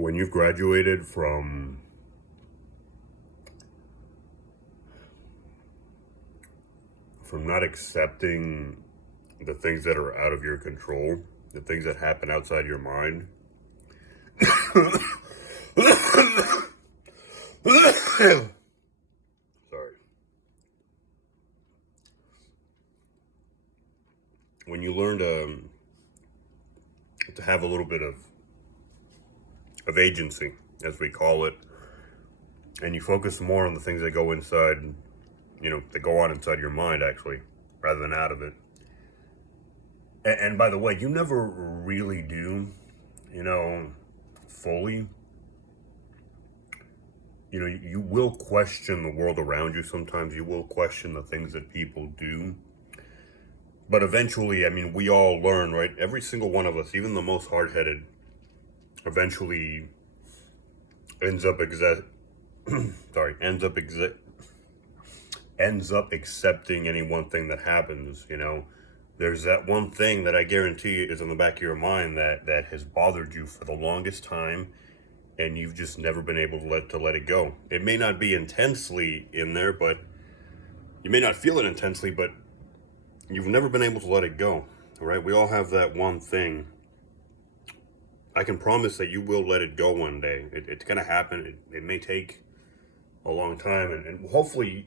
when you've graduated from not accepting the things that are out of your control, the things that happen outside your mind. Sorry. When you learn to have a little bit of agency, as we call it, and you focus more on the things that go inside, that go on inside your mind, actually, rather than out of it. And by the way, you never really do, fully. You will question the world around you sometimes. You will question the things that people do. But eventually, we all learn, right? Every single one of us, even the most hard-headed, eventually ends up accepting any one thing that happens. There's that one thing that I guarantee is in the back of your mind that has bothered you for the longest time, and you've just never been able to let it go. It may not be intensely in there, but you may not feel it intensely, but you've never been able to let it go. All right, we all have that one thing. I can promise that you will let it go one day. It's gonna happen. It may take a long time, and hopefully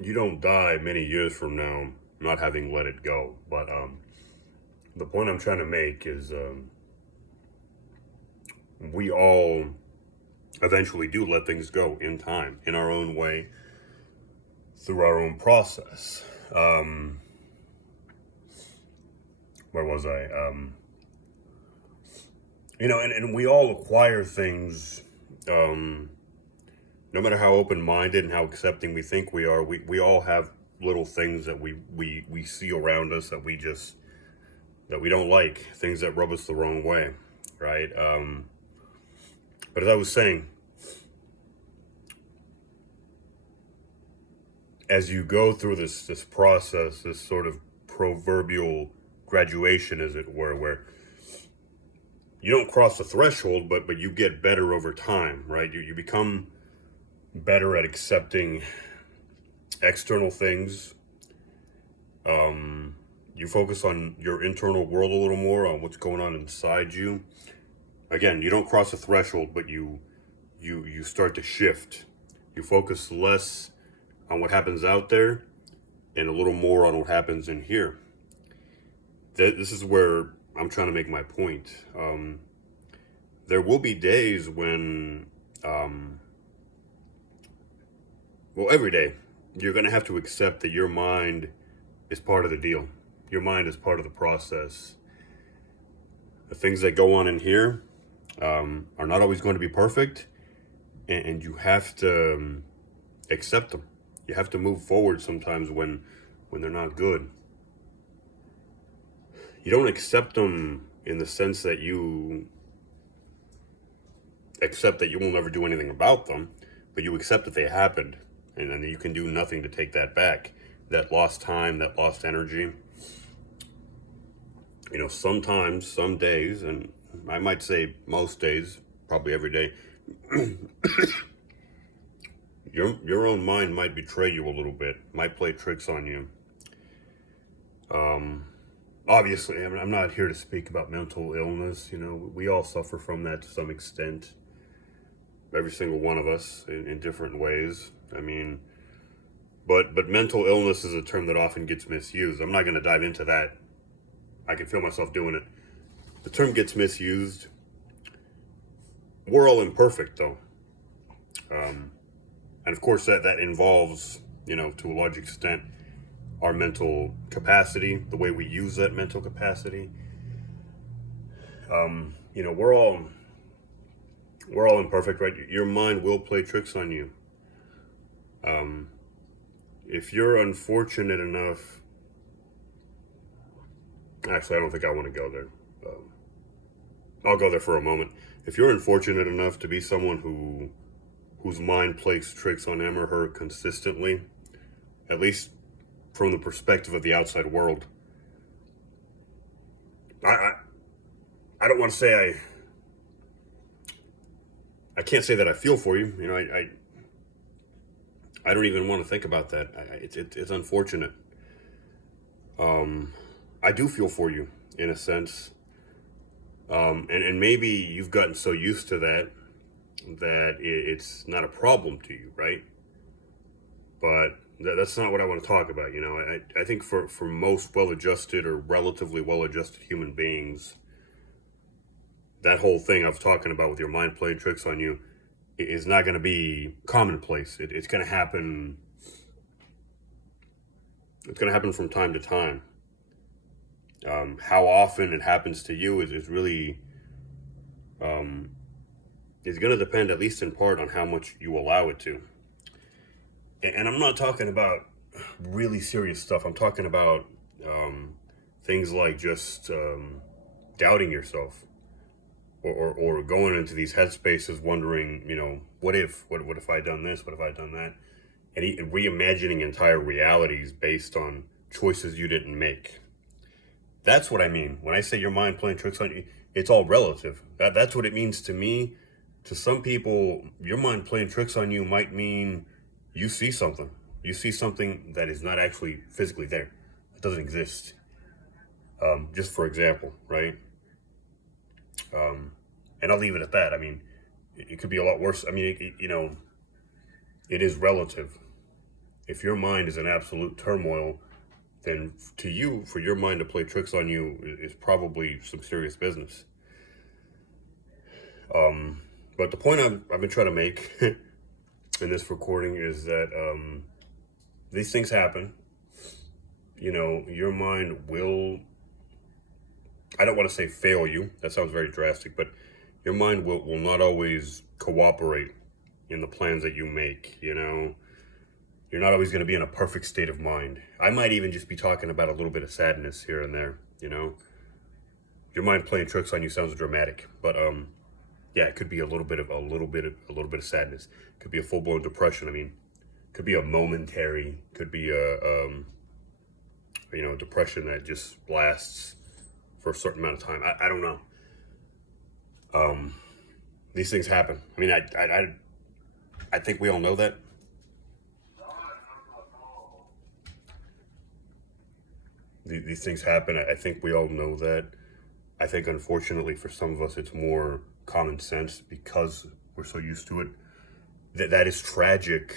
you don't die many years from now not having let it go. But the point I'm trying to make is we all eventually do let things go in time, in our own way, through our own process. Where was I? And we all acquire things, no matter how open-minded and how accepting we think we are, we all have little things that we see around us that we don't like, things that rub us the wrong way, right? But as I was saying, as you go through this process, this sort of proverbial graduation, as it were, where you don't cross the threshold, but you get better over time, right? You become better at accepting external things. You focus on your internal world a little more, on what's going on inside you. Again, you don't cross the threshold, but you start to shift. You focus less on what happens out there and a little more on what happens in here. This is where I'm trying to make my point. There will be days when, every day, you're going to have to accept that your mind is part of the deal. Your mind is part of the process. The things that go on in here are not always going to be perfect, and you have to accept them. You have to move forward sometimes when they're not good. You don't accept them in the sense that you accept that you will never do anything about them, but you accept that they happened, and then you can do nothing to take that back. That lost time, that lost energy. Sometimes, some days, and I might say most days, probably every day, your own mind might betray you a little bit, might play tricks on you. Obviously, I'm not here to speak about mental illness. We all suffer from that to some extent. Every single one of us in different ways. But mental illness is a term that often gets misused. I'm not going to dive into that. I can feel myself doing it. The term gets misused. We're all imperfect, though. And of course, that involves, to a large extent, our mental capacity, the way we use that mental capacity. We're all imperfect, right? Your mind will play tricks on you. If you're unfortunate enough, actually, I don't think I want to go there. I'll go there for a moment. If you're unfortunate enough to be someone whose mind plays tricks on him or her consistently, at least from the perspective of the outside world, I don't want to say can't say that I feel for you. You know, I don't even want to think about that. It's unfortunate. I do feel for you in a sense. And maybe you've gotten so used to that that it's not a problem to you, right? But that's not what I want to talk about. You know, I think for most well-adjusted or relatively well-adjusted human beings, that whole thing I was talking about with your mind playing tricks on you is not going to be commonplace. It's going to happen. It's going to happen from time to time. How often it happens to you is really um, is going to depend, at least in part, on how much you allow it to. And I'm not talking about really serious stuff. I'm talking about things like just doubting yourself, or going into these headspaces, wondering, you know, what if I done this? What if I done that? And reimagining entire realities based on choices you didn't make. That's what I mean when I say your mind playing tricks on you. It's all relative. That's what it means to me. To some people, your mind playing tricks on you might mean you see something. You see something that is not actually physically there. It doesn't exist. Just for example, right? And I'll leave it at that. I mean, it could be a lot worse. I mean, you know, it is relative. If your mind is in absolute turmoil, then to you, for your mind to play tricks on you is probably some serious business. But the point I've been trying to make in this recording is that these things happen. You know, your mind will, I don't want to say fail you. That sounds very drastic, but your mind will not always cooperate in the plans that you make, you know. You're not always going to be in a perfect state of mind. I might even just be talking about a little bit of sadness here and there, you know. Your mind playing tricks on you sounds dramatic, but yeah, it could be a little bit of sadness. It could be a full-blown depression. I mean, it could be a momentary, could be a you know, depression that just lasts for a certain amount of time. I don't know. These things happen. I mean, I think we all know that. These things happen. I think we all know that. I think, unfortunately, for some of us, it's more common sense because we're so used to it. That is tragic.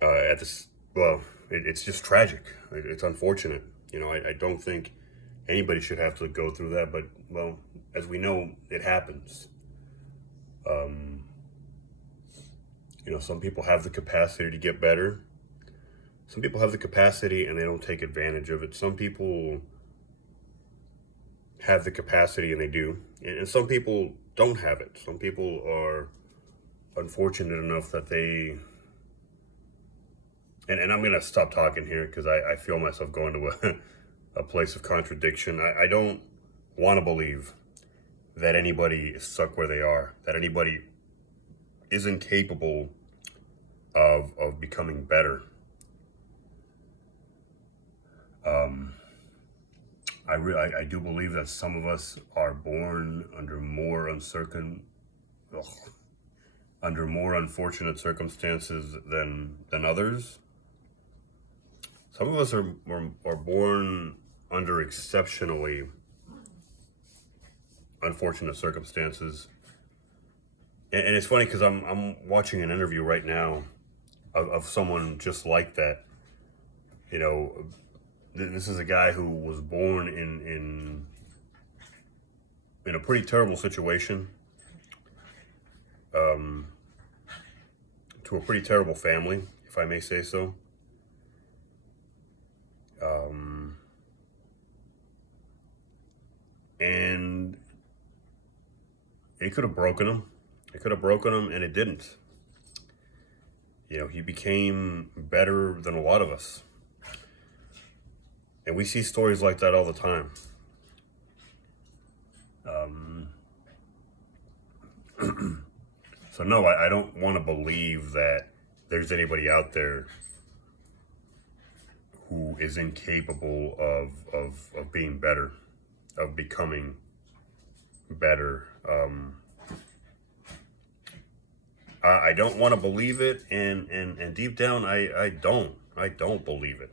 At this, well, it's just tragic. It's unfortunate. You know, I don't think anybody should have to go through that. But, well, as we know, it happens. You know, some people have the capacity to get better. Some people have the capacity and they don't take advantage of it. Some people have the capacity and they do. And some people don't have it. Some people are unfortunate enough that they... And I'm going to stop talking here because I feel myself going to a place of contradiction. I don't want to believe that anybody is stuck where they are, that anybody isn't capable of becoming better. I do believe that some of us are born under more unfortunate circumstances than others. Some of us are born under exceptionally unfortunate circumstances. And it's funny because I'm watching an interview right now of someone just like that. You know, this is a guy who was born in a pretty terrible situation, to a pretty terrible family, if I may say so. And it could have broken him. It could have broken him, and it didn't. You know, he became better than a lot of us. And we see stories like that all the time. So no, I don't want to believe that there's anybody out there who is incapable of being better, of becoming better. I don't want to believe it, and deep down, I don't believe it.